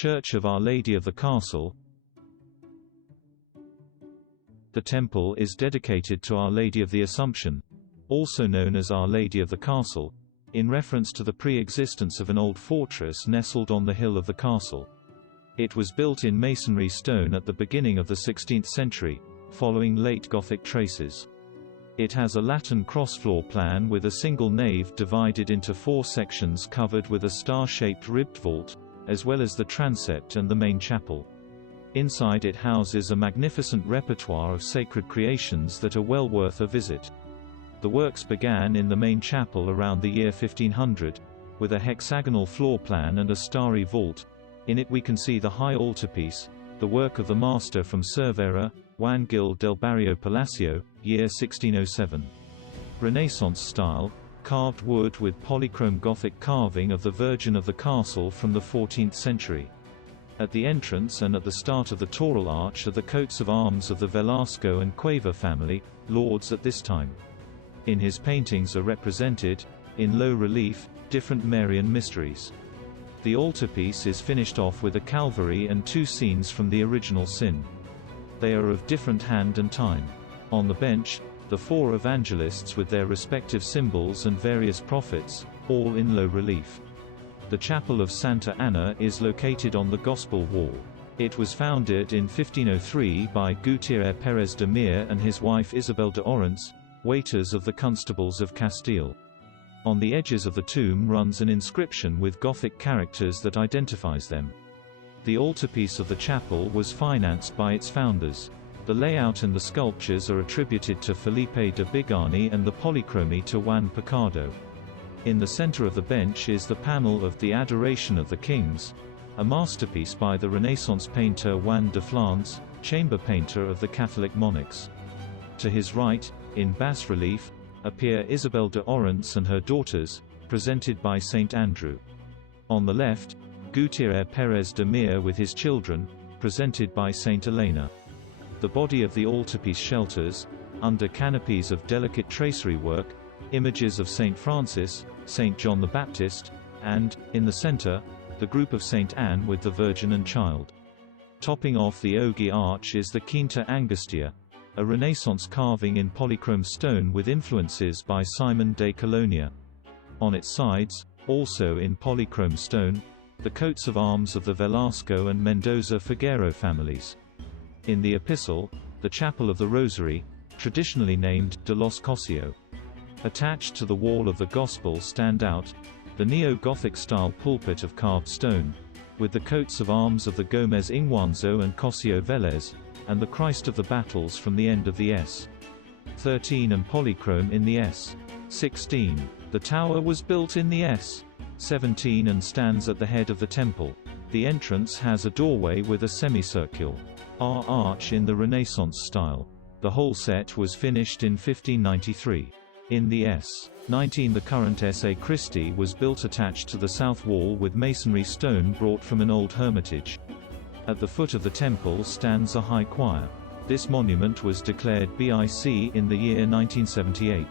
Church of Our Lady of the Castle. The temple is dedicated to Our Lady of the Assumption, also known as Our Lady of the Castle, in reference to the pre-existence of an old fortress nestled on the hill of the castle. It was built in masonry stone at the beginning of the 16th century, following late Gothic traces. It has a Latin cross-floor plan with a single nave divided into 4 sections covered with a star-shaped ribbed vault, as well as the transept and the main chapel. Inside it houses a magnificent repertoire of sacred creations that are well worth a visit. The works began in the main chapel around the year 1500, with a hexagonal floor plan and a starry vault. In it we can see the high altarpiece, the work of the master from Cervera, Juan Gil del Barrio Palacio, year 1607. Renaissance style, carved wood with polychrome Gothic carving of the Virgin of the Castle from the 14th century. At the entrance and at the start of the Toral Arch are the coats of arms of the Velasco and Cueva family, lords at this time. In his paintings are represented, in low relief, different Marian mysteries. The altarpiece is finished off with a Calvary and 2 scenes from the original Sin. They are of different hand and time. On the bench, the 4 evangelists with their respective symbols and various prophets, all in low relief. The chapel of Santa Anna is located on the Gospel Wall. It was founded in 1503 by Gutierre Pérez de Mir and his wife Isabel de Orens, waiters of the Constables of Castile. On the edges of the tomb runs an inscription with Gothic characters that identifies them. The altarpiece of the chapel was financed by its founders. The layout and the sculptures are attributed to Felipe de Bigani and the polychromy to Juan Picardo. In the center of the bench is the panel of the Adoration of the Kings, a masterpiece by the Renaissance painter Juan de Flandes, chamber painter of the Catholic monarchs. To his right, in bas-relief, appear Isabel de Orens and her daughters, presented by Saint Andrew. On the left, Gutierre Pérez de Mir with his children, presented by Saint Elena. The body of the altarpiece shelters, under canopies of delicate tracery work, images of Saint Francis, Saint John the Baptist, and, in the center, the group of Saint Anne with the Virgin and Child. Topping off the ogee arch is the Quinta Angustia, a Renaissance carving in polychrome stone with influences by Simon de Colonia. On its sides, also in polychrome stone, the coats of arms of the Velasco and Mendoza Figuero families. In the epistle, the Chapel of the Rosary, traditionally named de los Cosio. Attached to the wall of the Gospel stand out the neo-Gothic style pulpit of carved stone, with the coats of arms of the Gómez Inguanzo and Cosio Vélez, and the Christ of the Battles from the end of the S13 and polychrome in the S16. The tower was built in the S17 and stands at the head of the temple. The entrance has a doorway with a semicircular arch in the Renaissance style. The whole set was finished in 1593. In the S19 the current S.A. Christi was built attached to the south wall with masonry stone brought from an old hermitage. At the foot of the temple stands a high choir. This monument was declared BIC in the year 1978.